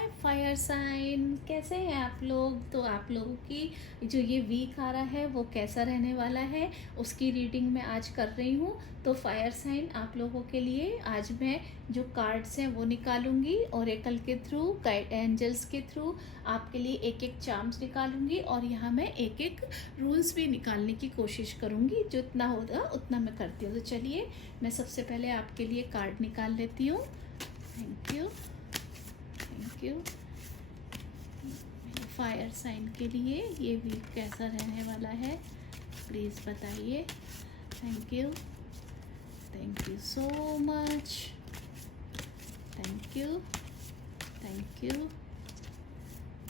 हाय fire sign, कैसे हैं आप लोग। तो आप लोगों की जो ये वीक आ रहा है वो कैसा रहने वाला है उसकी रीडिंग मैं आज कर रही हूँ। तो फायर साइन आप लोगों के लिए आज मैं जो कार्ड्स हैं वो निकालूंगी, ओरेकल के थ्रू, गाइड एंजल्स के थ्रू आपके लिए एक एक चार्म्स निकालूंगी और यहाँ मैं एक एक रूल्स भी निकालने की कोशिश करूँगी। जो इतना होगा उतना मैं करती हूँ। तो चलिए मैं सबसे पहले आपके लिए कार्ड निकाल लेती हूँ। Thank you, thank you. Fire sign के लिए ये वीक कैसा रहने वाला है प्लीज़ बताइए। Thank you, thank you so much, thank you, thank you,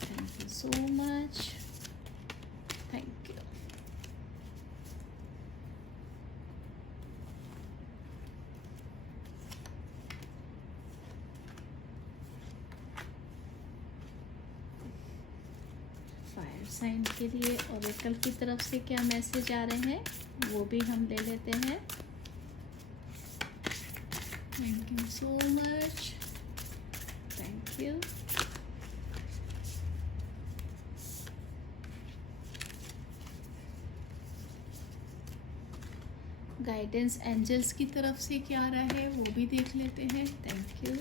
thank you so much, thank you. Fire sign के लिए ओरेकल की तरफ से क्या मैसेज आ रहे हैं वो भी हम ले लेते हैं। Thank you so much, thank you. Guidance angels की तरफ से क्या आ रहा है वो भी देख लेते हैं। Thank you.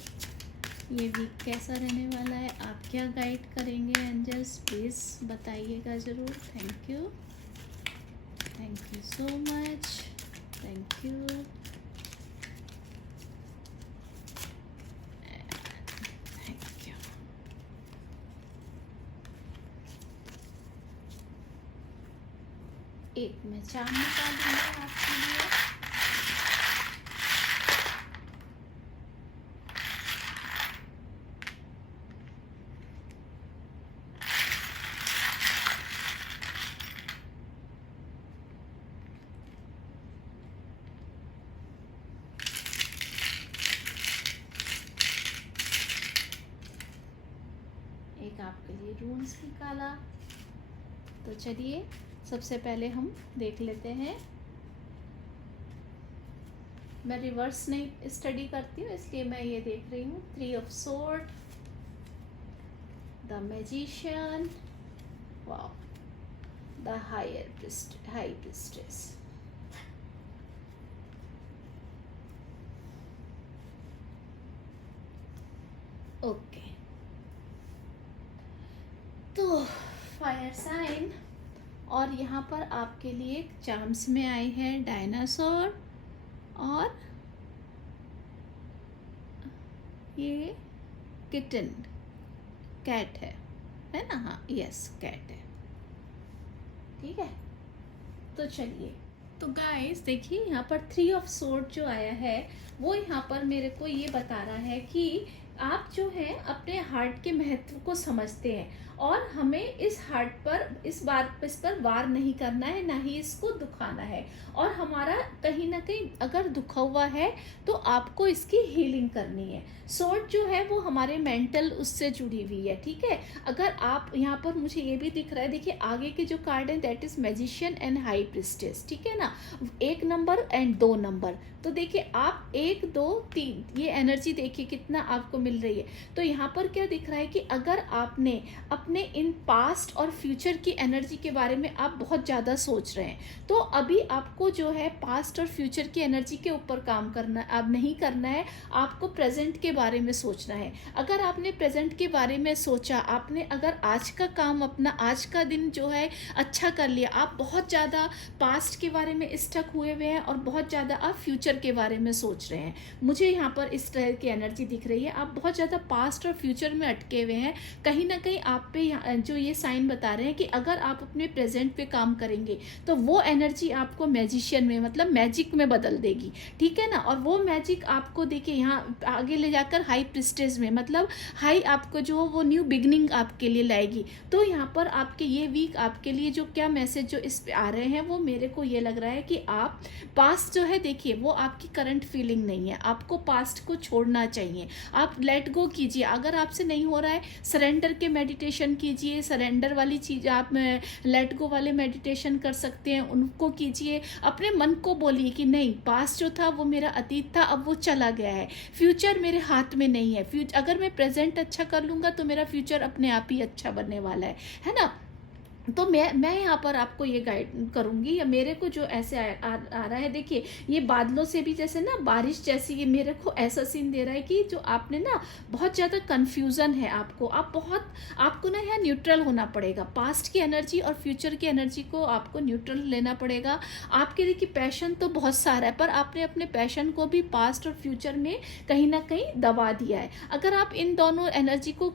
ये वीक कैसा रहने वाला है, आप क्या गाइड करेंगे एंजल्स प्लीज़ बताइएगा ज़रूर। Thank you, thank you so much, thank you, thank you. एक मैं चार्म निकाल दूँगा आपके लिए। एक आपके लिए रूल्स निकाला। तो चलिए सबसे पहले हम देख लेते हैं। मैं रिवर्स नहीं स्टडी करती हूँ इसलिए मैं ये देख रही हूँ। 3 of sword, the magician, wow, the high priestess. Okay, तो फायर साइन और यहाँ पर आपके लिए चार्म्स में आए हैं डायनासोर और ये किटन, कैट है ना। हाँ यस, कैट है। ठीक है, तो चलिए। तो गाइस देखिए यहाँ पर 3 ऑफ सोर्ड जो आया है वो यहाँ पर मेरे को ये बता रहा है कि आप जो है अपने हार्ट के महत्व को समझते हैं और हमें इस हार्ट पर इस पर वार नहीं करना है, ना ही इसको दुखाना है। और हमारा कहीं ना कहीं अगर दुखा हुआ है तो आपको इसकी हीलिंग करनी है। सोर्ड जो है वो हमारे मेंटल उससे जुड़ी हुई है। ठीक है, अगर आप यहाँ पर मुझे ये भी दिख रहा है, देखिए आगे के जो कार्ड है that is magician and high priestess. ठीक है ना, 1 नंबर एंड 2 नंबर। तो देखिए आप 1 2 3 ये एनर्जी देखिए कितना आपको मिल रही है। तो यहाँ पर क्या दिख रहा है कि अगर आपने अपने इन पास्ट और फ्यूचर की एनर्जी के बारे में आप बहुत ज़्यादा सोच रहे हैं तो अभी आपको जो है पास्ट और फ्यूचर की एनर्जी के ऊपर काम करना अब नहीं करना है, आपको प्रेजेंट के बारे में सोचना है। अगर आपने प्रेजेंट के बारे में सोचा, आपने अगर आज का काम अपना आज का दिन जो है अच्छा कर लिया, आप बहुत ज़्यादा पास्ट के बारे में स्टक हुए हुए हैं और बहुत ज़्यादा आप फ्यूचर के बारे में सोच रहे हैं। मुझे यहाँ पर इस तरह की एनर्जी दिख रही है, आप बहुत ज़्यादा पास्ट और फ्यूचर में अटके हुए हैं। कहीं ना कहीं आप पे जो ये साइन बता रहे हैं कि अगर आप अपने प्रेजेंट पे काम करेंगे तो वो एनर्जी आपको मैजिशियन में मतलब मैजिक में बदल देगी। ठीक है ना, और वो मैजिक आपको देखिए यहाँ आगे ले जाकर हाई प्रीस्टेस में मतलब हाई आपको जो वो न्यू बिगनिंग आपके लिए लाएगी। तो यहाँ पर आपके ये वीक आपके लिए जो क्या मैसेज जो इस पे आ रहे हैं वो मेरे को ये लग रहा है कि आप पास्ट जो है देखिए वो आपकी करंट फीलिंग नहीं है, आपको पास्ट को छोड़ना चाहिए। आप लेट गो कीजिए, अगर आपसे नहीं हो रहा है सरेंडर के मेडिटेशन मेडिटेशन कीजिए, सरेंडर वाली चीज़ आप लेट गो वाले मेडिटेशन कर सकते हैं, उनको कीजिए। अपने मन को बोलिए कि नहीं, पास्ट जो था वो मेरा अतीत था, अब वो चला गया है, फ्यूचर मेरे हाथ में नहीं है। अगर मैं प्रेजेंट अच्छा कर लूँगा तो मेरा फ्यूचर अपने आप ही अच्छा बनने वाला है ना। तो मैं यहाँ पर आपको ये गाइड करूँगी, या मेरे को जो ऐसे आ रहा है, देखिए ये बादलों से भी जैसे ना बारिश जैसी, ये मेरे को ऐसा सीन दे रहा है कि जो आपने ना बहुत ज़्यादा कन्फ्यूज़न है आपको, आपको ना यहाँ न्यूट्रल होना पड़ेगा। पास्ट की एनर्जी और फ्यूचर की एनर्जी को आपको न्यूट्रल लेना पड़ेगा। आपके देखिए पैशन तो बहुत सारा है, पर आपने अपने पैशन को भी पास्ट और फ्यूचर में कहीं ना कहीं दबा दिया है। अगर आप इन दोनों एनर्जी को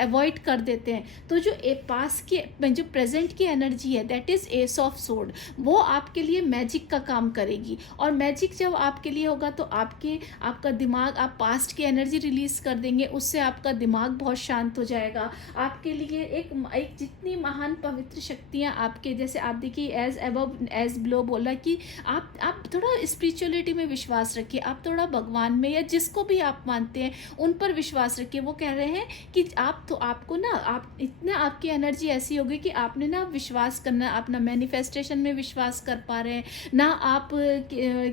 अवॉइड कर देते हैं तो जो पास्ट की जो प्रेजेंट की एनर्जी है, that is S of sword, वो आपके लिए मैजिक का काम करेगी। और मैजिक जब आपके लिए होगा तो आपका दिमाग, आप पास्ट की एनर्जी रिलीज कर देंगे, उससे आपका दिमाग बहुत शांत हो जाएगा। आपके लिए एक जितनी महान पवित्र शक्तियाँ आपके, जैसे आप देखिए एज अबव एज बिलो बोला कि आप थोड़ा स्पिरिचुअलिटी में विश्वास रखिए, आप थोड़ा भगवान में या जिसको भी आप मानते हैं उन पर विश्वास रखिए। वो कह रहे हैं कि आपको ना आप इतना, आपकी एनर्जी ऐसी होगी कि आपने ना विश्वास करना, अपना मैनिफेस्टेशन में विश्वास कर पा रहे हैं ना, आप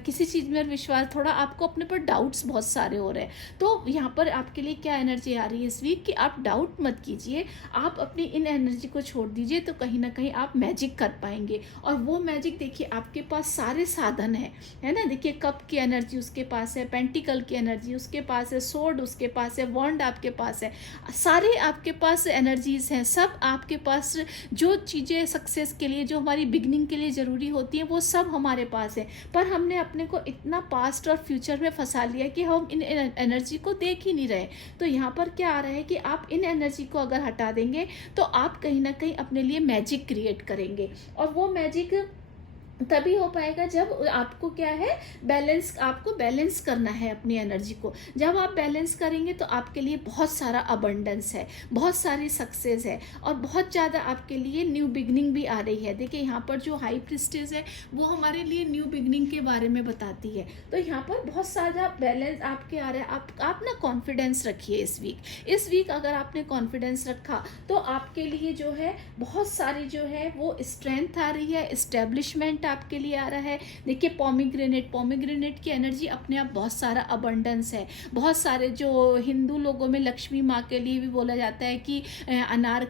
किसी चीज़ में विश्वास, थोड़ा आपको अपने पर डाउट्स बहुत सारे हो रहे हैं। तो यहाँ पर आपके लिए क्या एनर्जी आ रही है इस वीक कि आप डाउट मत कीजिए, आप अपनी इन एनर्जी को छोड़ दीजिए, तो कहीं ना कहीं आप मैजिक कर पाएंगे। और वो मैजिक देखिए आपके पास सारे साधन है ना। देखिए कप की एनर्जी उसके पास है, पेंटिकल की एनर्जी उसके पास है, सोर्ड उसके पास है, वॉन्ड आपके पास है, सारे आपके पास एनर्जीज हैं, सब आपके पास। जो चीज़ें सक्सेस के लिए, जो हमारी बिगनिंग के लिए ज़रूरी होती हैं, वो सब हमारे पास है। पर हमने अपने को इतना पास्ट और फ्यूचर में फंसा लिया कि हम इन एनर्जी को देख ही नहीं रहे। तो यहाँ पर क्या आ रहा है कि आप इन एनर्जी को अगर हटा देंगे तो आप कहीं ना कहीं अपने लिए मैजिक क्रिएट करेंगे। और वो मैजिक तभी हो पाएगा जब आपको क्या है, आपको बैलेंस करना है अपनी एनर्जी को। जब आप बैलेंस करेंगे तो आपके लिए बहुत सारा अबंडेंस है, बहुत सारी सक्सेस है, और बहुत ज़्यादा आपके लिए न्यू बिगनिंग भी आ रही है। देखिए यहाँ पर जो हाई प्रिस्टेस है वो हमारे लिए न्यू बिगनिंग के बारे में बताती है। तो यहाँ पर बहुत सारा बैलेंस आपके आ रहा है। आप ना कॉन्फिडेंस रखिए इस वीक अगर आपने कॉन्फिडेंस रखा तो आपके लिए जो है बहुत सारी जो है वो स्ट्रेंथ आ रही है, इस्टेब्लिशमेंट आपके लिए आ रहा है। देखिए पोमीग्रेनेट की एनर्जी अपने आप बहुत सारा अबंडेंस है। बहुत सारे जो हिंदू लोगों में लक्ष्मी माँ के लिए भी बोला जाता है कि अनार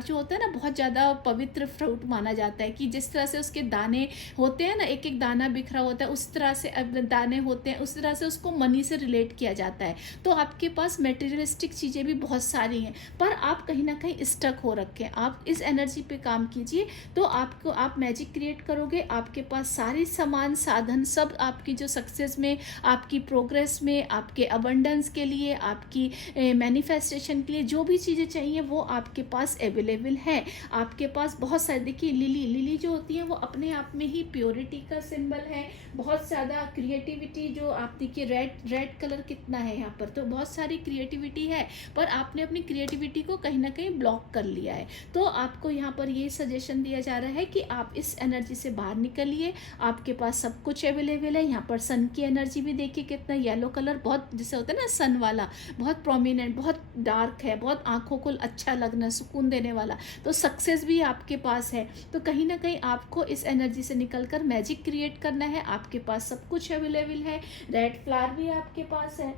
जो होता है ना, बहुत ज़्यादा पवित्र फ्रूट माना जाता है, कि जिस तरह से उसके दाने होते हैं ना, एक एक दाना बिखरा होता है, उस तरह से दाने होते हैं, उस तरह से उसको मनी से रिलेट किया जाता है। तो आपके पास मेटेरियलिस्टिक चीज़ें भी बहुत सारी हैं, पर आप कहीं ना कहीं स्टक हो रखे हैं। आप इस एनर्जी पे काम कीजिए तो आप मैजिक क्रिएट करोगे। आपके पास सारे सामान साधन सब आपकी जो सक्सेस में, आपकी प्रोग्रेस में, आपके अबंडेंस के लिए, आपकी मैनिफेस्टेशन के लिए जो भी चीज़ें चाहिए वो आपके पास अवेलेबल है। आपके पास बहुत सारे, देखिए लिली जो होती है वो अपने आप में ही प्योरिटी का सिंबल है। बहुत ज़्यादा क्रिएटिविटी, जो आप देखिए रेड कलर कितना है यहाँ पर, तो बहुत सारी क्रिएटिविटी है, पर आपने अपनी क्रिएटिविटी को कहीं ना कहीं ब्लॉक कर लिया है। तो आपको यहाँ पर ये सजेशन दिया जा रहा है कि आप इस एनर्जी से बाहर निकलिए। आपके पास सब कुछ अवेलेबल है। यहाँ पर सन की एनर्जी भी देखिए कितना येलो कलर, बहुत जैसे होता है ना सन वाला, बहुत प्रोमिनेंट, बहुत डार्क है, बहुत आंखों को अच्छा लगना, सुकून देने वाला। तो सक्सेस भी आपके पास है। तो कहीं ना कहीं आपको इस एनर्जी से निकलकर मैजिक क्रिएट करना है। आपके पास सब कुछ अवेलेबल है। रेड फ्लावर भी आपके पास है।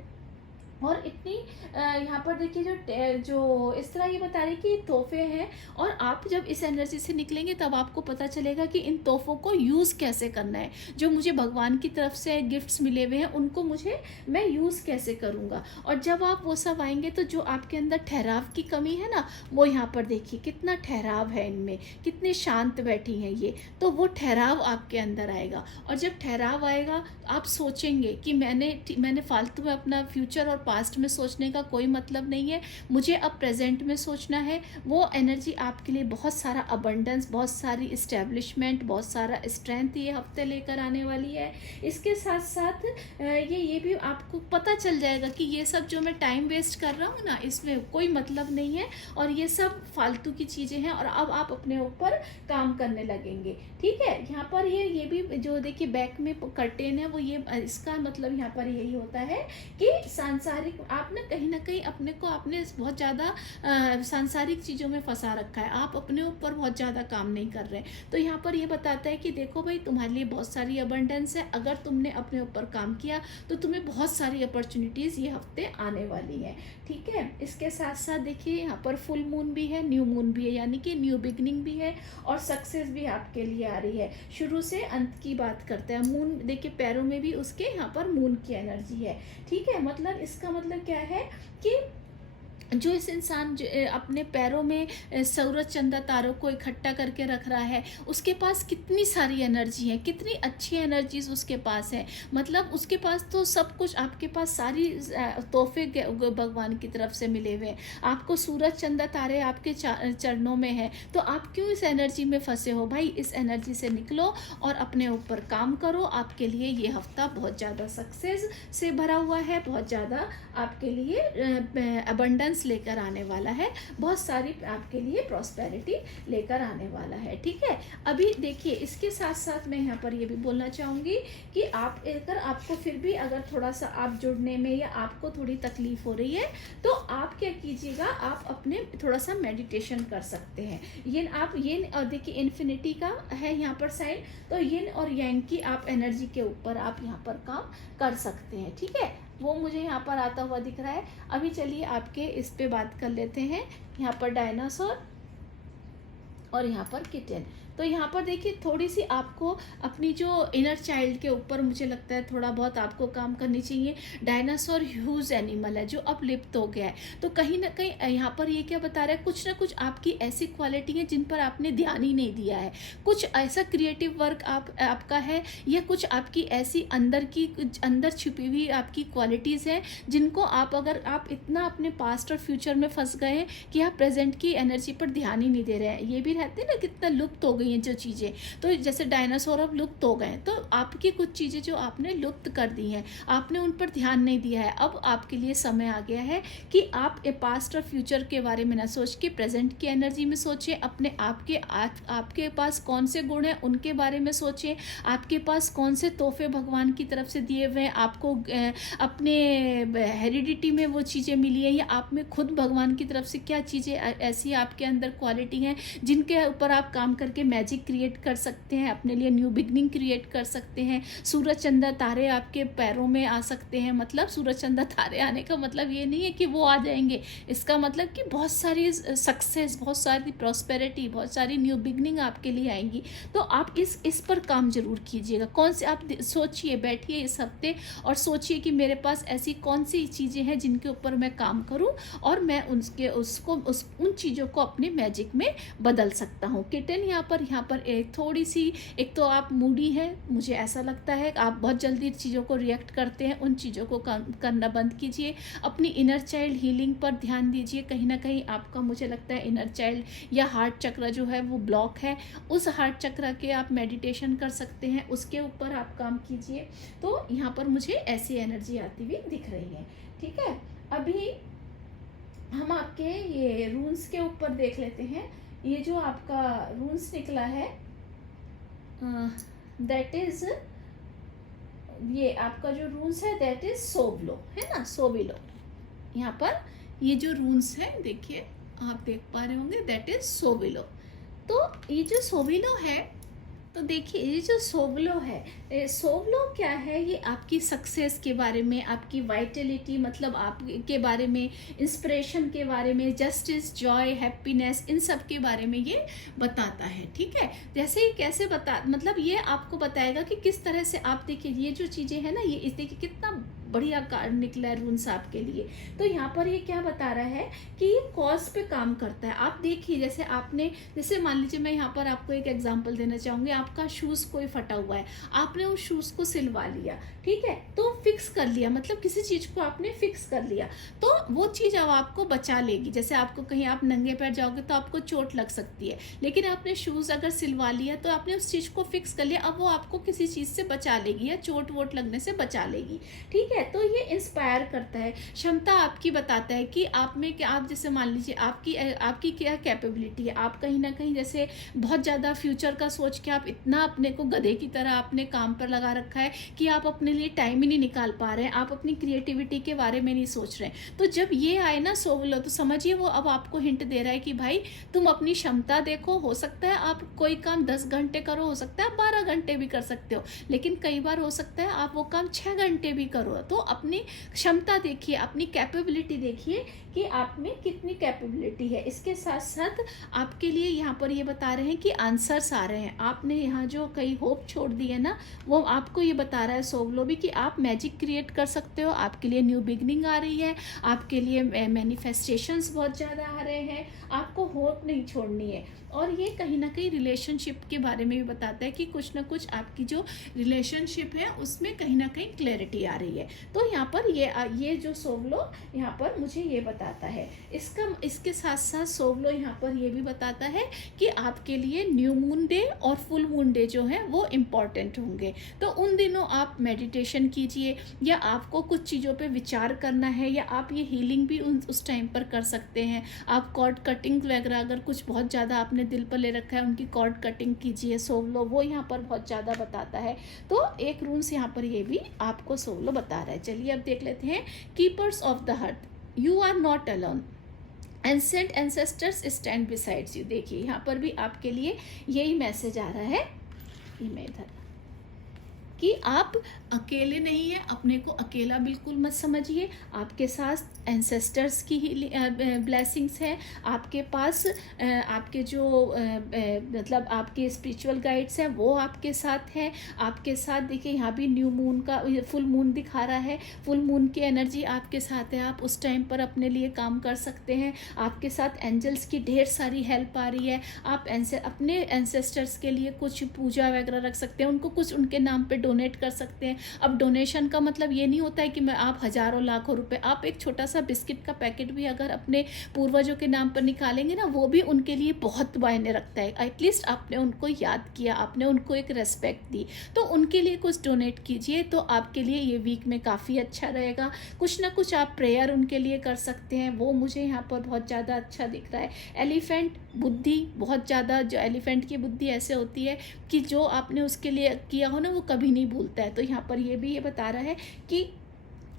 और इतनी यहाँ पर देखिए जो इस तरह ये बता रही कि तोहफे हैं, और आप जब इस एनर्जी से निकलेंगे तब आपको पता चलेगा कि इन तोहफों को यूज़ कैसे करना है। जो मुझे भगवान की तरफ से गिफ्ट्स मिले हुए हैं उनको मैं यूज़ कैसे करूँगा। और जब आप वो सब आएंगे तो जो आपके अंदर ठहराव की कमी है ना, वो यहाँ पर देखिए कितना ठहराव है इनमें, कितने शांत बैठी हैं ये, तो वो ठहराव आपके अंदर आएगा। और जब ठहराव आएगा आप सोचेंगे कि मैंने फालतू में अपना फ्यूचर और पास्ट में सोचने का कोई मतलब नहीं है, मुझे अब प्रेजेंट में सोचना है। वो एनर्जी आपके लिए बहुत सारा अबंडेंस, बहुत सारी इस्टेब्लिशमेंट, बहुत सारा स्ट्रेंथ ये हफ्ते लेकर आने वाली है। इसके साथ साथ ये भी आपको पता चल जाएगा कि ये सब जो मैं टाइम वेस्ट कर रहा हूँ ना, इसमें कोई मतलब नहीं है, और ये सब फालतू की चीज़ें हैं, और अब आप अपने ऊपर काम करने लगेंगे। ठीक है। यहाँ पर ये भी जो देखिए बैक में कर्टेन है, वो ये इसका मतलब यहाँ पर यही होता है कि सांसारिक सांसारिक, आप ना कहीं अपने को आपने बहुत ज़्यादा सांसारिक चीज़ों में फंसा रखा है, आप अपने ऊपर बहुत ज़्यादा काम नहीं कर रहे। तो यहाँ पर ये बताता है कि देखो भाई, तुम्हारे लिए बहुत सारी अबंडेंस है, अगर तुमने अपने ऊपर काम किया तो तुम्हें बहुत सारी अपॉर्चुनिटीज़ ये हफ्ते आने वाली हैं, ठीक है। इसके साथ साथ देखिए यहाँ पर फुल मून भी है, न्यू मून भी है, यानी कि न्यू बिगनिंग भी है और सक्सेस भी आपके लिए आ रही है। शुरू से अंत की बात करते हैं। मून देखिए पैरों में भी उसके यहाँ पर मून की एनर्जी है, ठीक है। मतलब इसका मतलब क्या है कि जो इस इंसान जो अपने पैरों में सूरज चंद्र तारों को इकट्ठा करके रख रहा है, उसके पास कितनी सारी एनर्जी है, कितनी अच्छी एनर्जीज उसके पास है। मतलब उसके पास तो सब कुछ, आपके पास सारी तोहफे भगवान की तरफ से मिले हुए हैं। आपको सूरज चंद्र तारे आपके चरणों में है, तो आप क्यों इस एनर्जी में फंसे हो भाई? इस एनर्जी से निकलो और अपने ऊपर काम करो। आपके लिए ये हफ्ता बहुत ज़्यादा सक्सेस से भरा हुआ है, बहुत ज़्यादा आपके लिए अबंडेंस लेकर आने वाला है, बहुत सारी आपके लिए प्रॉस्पेरिटी लेकर आने वाला है, ठीक है। अभी देखिए इसके साथ साथ मैं यहाँ पर ये भी बोलना चाहूँगी कि आप अगर आपको फिर भी अगर थोड़ा सा आप जुड़ने में या आपको थोड़ी तकलीफ हो रही है, तो आप क्या कीजिएगा, आप अपने थोड़ा सा मेडिटेशन कर सकते हैं। ये आप ये और देखिए इन्फिनिटी का है यहाँ पर साइन, तो यिन और यांग की आप एनर्जी के ऊपर आप यहाँ पर काम कर सकते हैं, ठीक है। वो मुझे यहाँ पर आता हुआ दिख रहा है। अभी चलिए आपके इस पे बात कर लेते हैं। यहाँ पर डायनासोर और यहाँ पर किटन। तो यहाँ पर देखिए थोड़ी सी आपको अपनी जो इनर चाइल्ड के ऊपर मुझे लगता है थोड़ा बहुत आपको काम करनी चाहिए। डायनासोर ह्यूज एनिमल है जो अब लिप्त हो गया है, तो कहीं ना कहीं यहाँ पर ये क्या बता रहा है, कुछ ना कुछ आपकी ऐसी क्वालिटी है जिन पर आपने ध्यान ही नहीं दिया है। कुछ ऐसा क्रिएटिव वर्क आपका है, या कुछ आपकी ऐसी अंदर छिपी हुई आपकी क्वालिटीज़ हैं जिनको आप अगर आप इतना अपने पास्ट और फ्यूचर में फंस गए हैं कि आप प्रेजेंट की एनर्जी पर ध्यान ही नहीं दे रहे हैं। ये भी रहते हैं ना, कितना लुप्त हो गई हैं जो चीज़ें। तो जैसे डायनासोर अब लुप्त हो गए, तो आपकी कुछ चीज़ें जो आपने लुप्त कर दी हैं, आपने उन पर ध्यान नहीं दिया है। अब आपके लिए समय आ गया है कि आप पास्ट और फ्यूचर के बारे में ना सोच के प्रेजेंट की एनर्जी में सोचें। अपने आपके पास कौन से गुण हैं उनके बारे में सोचें। आपके पास कौन से तोहफे भगवान की तरफ से दिए हुए हैं, आपको अपने हेरिडिटी में वो चीज़ें मिली है, या आप में खुद भगवान की तरफ से क्या चीज़ें ऐसी आपके अंदर क्वालिटी हैं जिनके ऊपर आप काम करके मैजिक क्रिएट कर सकते हैं, अपने लिए न्यू बिगनिंग क्रिएट कर सकते हैं। सूरज चंद्र तारे आपके पैरों में आ सकते हैं। मतलब सूरज चंद्र तारे आने का मतलब ये नहीं है कि वो आ जाएंगे, इसका मतलब कि बहुत सारी सक्सेस, बहुत सारी प्रॉस्पेरिटी, बहुत सारी न्यू बिगनिंग आपके लिए आएंगी। तो आप इस पर काम जरूर कीजिएगा। कौन से आप सोचिए, बैठिए इस हफ्ते और सोचिए कि मेरे पास ऐसी कौन सी चीज़ें हैं जिनके ऊपर मैं काम करूं और मैं उन चीज़ों को अपने मैजिक में बदल सकता हूं। किटन यहाँ पर एक थोड़ी सी, एक तो आप मूडी है, मुझे ऐसा लगता है आप बहुत जल्दी चीज़ों को रिएक्ट करते हैं। उन चीज़ों को करना बंद कीजिए। अपनी इनर चाइल्ड हीलिंग पर ध्यान दीजिए। कहीं ना कहीं आपका मुझे लगता है इनर चाइल्ड या हार्ट चक्र जो है वो ब्लॉक है, उस हार्ट चक्र के आप मेडिटेशन कर सकते हैं, उसके ऊपर आप काम कीजिए। तो यहाँ पर मुझे ऐसी एनर्जी आती हुई दिख रही है, ठीक है। अभी हम आपके ये रून्स के ऊपर देख लेते हैं। ये जो आपका रून्स निकला है दैट इज, ये आपका जो रून्स है दैट इज सोवलो, है ना, सोविलो। यहाँ पर ये जो रून्स है देखिए आप देख पा रहे होंगे, दैट इज सोविलो। तो ये जो सोविलो है, तो देखिए ये जो सोवलो है, सोवलो क्या है, ये आपकी सक्सेस के बारे में, आपकी वाइटलिटी, मतलब आपके बारे में, इंस्पिरेशन के बारे में, जस्टिस, जॉय, हैप्पीनेस, इन सब के बारे में ये बताता है, ठीक है। जैसे ये कैसे मतलब ये आपको बताएगा कि किस तरह से आप देखिए ये जो चीज़ें हैं ना, ये इस देखिए कितना बढ़िया कार्ड निकला है रून्स आपके लिए। तो यहाँ पर ये क्या बता रहा है कि ये कॉज पे काम करता है। आप देखिए जैसे आपने, जैसे मान लीजिए मैं यहाँ पर आपको एक एग्जांपल देना चाहूँगी। आपका शूज़ कोई फटा हुआ है, आपने उस शूज़ को सिलवा लिया, ठीक है, तो फिक्स कर लिया, मतलब किसी चीज़ को आपने फिक्स कर लिया, तो वो चीज़ अब आपको बचा लेगी। जैसे आपको कहीं आप नंगे पैर जाओगे तो आपको चोट लग सकती है, लेकिन आपने शूज़ अगर सिलवा लिया तो आपने उस चीज़ को फिक्स कर लिया, अब वो आपको किसी चीज़ से बचा लेगी या चोट वोट लगने से बचा लेगी, ठीक है। है। तो ये इंस्पायर करता है, क्षमता आपकी बताता है कि आप में क्या, आप जैसे मान लीजिए आपकी क्या कैपेबिलिटी है। आप कहीं ना कहीं जैसे बहुत ज़्यादा फ्यूचर का सोच के आप इतना अपने को गधे की तरह अपने काम पर लगा रखा है कि आप अपने लिए टाइम ही नहीं निकाल पा रहे हैं, आप अपनी क्रिएटिविटी के बारे में नहीं सोच रहे हैं। तो जब ये आए ना सोवलो, तो समझिए वो अब आपको हिंट दे रहा है कि भाई तुम अपनी क्षमता देखो। हो सकता है आप कोई काम 10 घंटे करो, हो सकता है आप 12 घंटे भी कर सकते हो, लेकिन कई बार हो सकता है आप वो काम 6 घंटे भी करो। तो अपनी क्षमता देखिए, अपनी कैपेबिलिटी देखिए कि आप में कितनी कैपेबिलिटी है। इसके साथ साथ आपके लिए यहाँ पर ये बता रहे हैं कि आंसर्स आ रहे हैं। आपने यहाँ जो कई होप छोड़ दी है ना, वो आपको ये बता रहा है सोवलो भी कि आप मैजिक क्रिएट कर सकते हो। आपके लिए न्यू बिगनिंग आ रही है, आपके लिए मैनिफेस्टेशंस बहुत ज़्यादा आ रहे हैं, आपको होप नहीं छोड़नी है। और ये कहीं ना कहीं रिलेशनशिप के बारे में भी बताता है कि कुछ ना कुछ आपकी जो रिलेशनशिप है उसमें कहीं ना कहीं क्लैरिटी आ रही है। तो यहाँ पर ये जो सोवलो यहाँ पर मुझे ये बताता है। इसके साथ साथ सोवलो यहाँ पर ये भी बताता है कि आपके लिए न्यू मून डे और फुल मून डे जो है वो इम्पॉर्टेंट होंगे। तो उन दिनों आप मेडिटेशन कीजिए, या आपको कुछ चीज़ों पे विचार करना है, या आप ये हीलिंग भी उस टाइम पर कर सकते हैं। आप कॉर्ड कटिंग वगैरह अगर कुछ बहुत ज़्यादा आपने दिल पर ले रखा है, उनकी कॉर्ड कटिंग कीजिए। सोवलो वो यहाँ पर बहुत ज़्यादा बताता है। तो एक रूल्स यहाँ पर ये भी आपको सोवलो बता रहा है। चलिए अब देख लेते हैं। Keepers of the heart, you are not alone, ancient ancestors stand besides you. देखिए यहाँ पर भी आपके लिए यही मैसेज आ रहा है, ये मैं इधर, कि आप अकेले नहीं हैं, अपने को अकेला बिल्कुल मत समझिए। आपके साथ एंसेस्टर्स की ब्लेसिंग्स हैं, आपके पास आपके जो मतलब आपके स्पिरिचुअल गाइड्स हैं वो आपके साथ हैं। आपके साथ देखिए यहाँ भी न्यू मून का फुल मून दिखा रहा है, फुल मून की एनर्जी आपके साथ है। आप उस टाइम पर अपने लिए काम कर सकते हैं। आपके साथ एंजल्स की ढेर सारी हेल्प आ रही है। आप अपने एंसेस्टर्स के लिए कुछ पूजा वगैरह रख सकते हैं, उनको कुछ उनके नाम पे डोनेट कर सकते हैं। अब डोनेशन का मतलब ये नहीं होता है कि मैं आप हजारों लाखों रुपए, आप एक छोटा सा बिस्किट का पैकेट भी अगर अपने पूर्वजों के नाम पर निकालेंगे ना, वो भी उनके लिए बहुत मायने रखता है। एटलीस्ट आपने उनको याद किया, आपने उनको एक रेस्पेक्ट दी, तो उनके लिए कुछ डोनेट कीजिए। तो आपके लिए ये वीक में काफ़ी अच्छा रहेगा। कुछ ना कुछ आप प्रेयर उनके लिए कर सकते हैं, वो मुझे यहाँ पर बहुत ज़्यादा अच्छा दिख रहा है। एलिफेंट बुद्धि बहुत ज़्यादा, जो एलिफेंट की बुद्धि ऐसे होती है कि जो आपने उसके लिए किया हो ना वो कभी नहीं भूलता है। तो यहाँ पर ये भी ये बता रहा है कि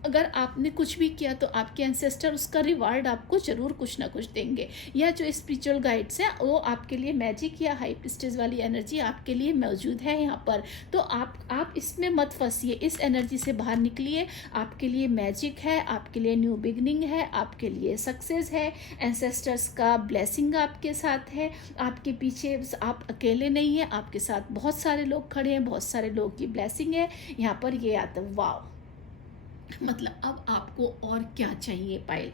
अगर आपने कुछ भी किया तो आपके एंसेस्टर उसका रिवार्ड आपको ज़रूर कुछ ना कुछ देंगे। या जो स्पिरिचुअल गाइड्स हैं वो आपके लिए मैजिक या हाई प्रिस्टेज वाली एनर्जी आपके लिए मौजूद है यहाँ पर। तो आप इसमें मत फंसिए, इस एनर्जी से बाहर निकलिए। आपके लिए मैजिक है, आपके लिए न्यू बिगनिंग है, आपके लिए सक्सेस है, एंसेस्टर्स का ब्लेसिंग आपके साथ है, आपके पीछे आप अकेले नहीं हैं, आपके साथ बहुत सारे लोग खड़े हैं, बहुत सारे लोगों की ब्लेसिंग है। यहाँ पर ये आता है वाव, मतलब अब आपको और क्या चाहिए पाइल,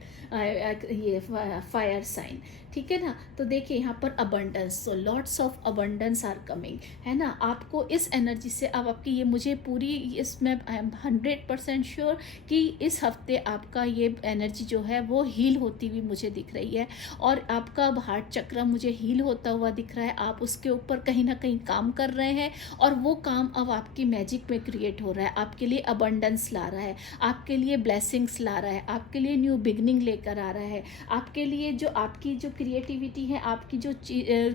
ये फायर साइन, ठीक है ना। तो देखिए यहाँ पर abundance, so lots of abundance are coming, है ना। आपको इस एनर्जी से अब आपकी ये, मुझे पूरी इसमें आई एम 100% श्योर कि इस हफ्ते आपका ये एनर्जी जो है वो हील होती हुई मुझे दिख रही है। और आपका अब हार्ट चक्र मुझे हील होता हुआ दिख रहा है। आप उसके ऊपर कहीं ना कहीं काम कर रहे हैं, और वो काम अब आपकी मैजिक में क्रिएट हो रहा है, आपके लिए अबंडेंस ला रहा है, आपके लिए ब्लेसिंग्स ला रहा है, आपके लिए न्यू बिगनिंग लेकर आ रहा है। आपके लिए जो आपकी जो क्रिएटिविटी है, आपकी जो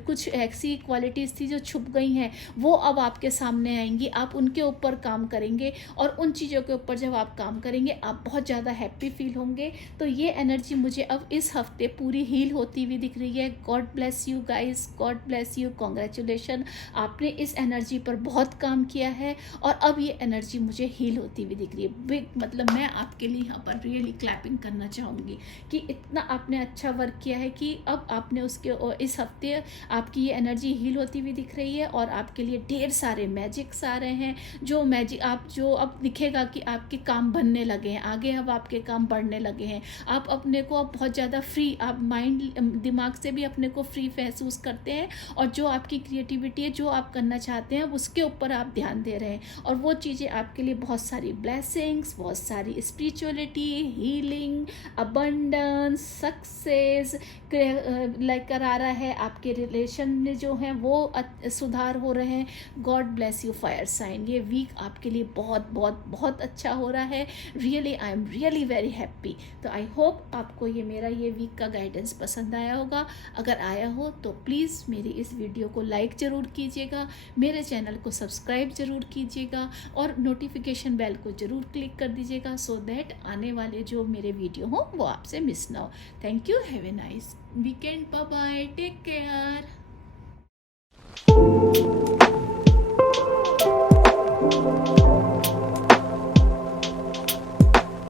कुछ ऐसी क्वालिटीज़ थी जो छुप गई हैं, वो अब आपके सामने आएंगी। आप उनके ऊपर काम करेंगे, और उन चीज़ों के ऊपर जब आप काम करेंगे आप बहुत ज़्यादा हैप्पी फील होंगे। तो ये एनर्जी मुझे अब इस हफ्ते पूरी हील होती हुई दिख रही है। God bless you guys, God bless you, congratulation, आपने इस एनर्जी पर बहुत काम किया है, और अब ये एनर्जी मुझे हील होती हुई दिख रही है। बिग मतलब मैं आपके लिए यहाँ पर रियली क्लैपिंग करना चाहूँगी कि इतना आपने अच्छा वर्क किया है कि अब आपने उसके इस हफ्ते आपकी ये एनर्जी हील होती हुई दिख रही है, और आपके लिए ढेर सारे मैजिक्स आ रहे हैं। जो मैजिक आप जो अब दिखेगा कि आपके काम बनने लगे हैं, आगे अब आपके काम बढ़ने लगे हैं। आप अपने को अब बहुत ज़्यादा फ्री, आप माइंड दिमाग से भी अपने को फ्री महसूस करते हैं, और जो आपकी क्रिएटिविटी है, जो आप करना चाहते हैं उसके ऊपर आप ध्यान दे रहे हैं, और वो चीज़ें आपके लिए बहुत सारी ब्लेसिंग्स, बहुत सारी स्पिरिचुअलिटी, हीलिंग, अबंडेंस, सक्सेस लेकर आ रहा है। आपके रिलेशन में जो हैं वो सुधार हो रहे हैं। God bless you fire sign. ये वीक आपके लिए बहुत बहुत बहुत अच्छा हो रहा है। Really I am really very happy. तो आई होप आपको ये मेरा ये वीक का गाइडेंस पसंद आया होगा। अगर आया हो तो प्लीज़ मेरी इस वीडियो को लाइक ज़रूर कीजिएगा, मेरे चैनल को सब्सक्राइब ज़रूर कीजिएगा और नोटिफिकेशन बेल को ज़रूर क्लिक कर दीजिएगा, सो दैट आने वाले जो मेरे वीडियो हों वो आपसे मिस ना हो। Thank you, have a nice weekend, bye bye, take care.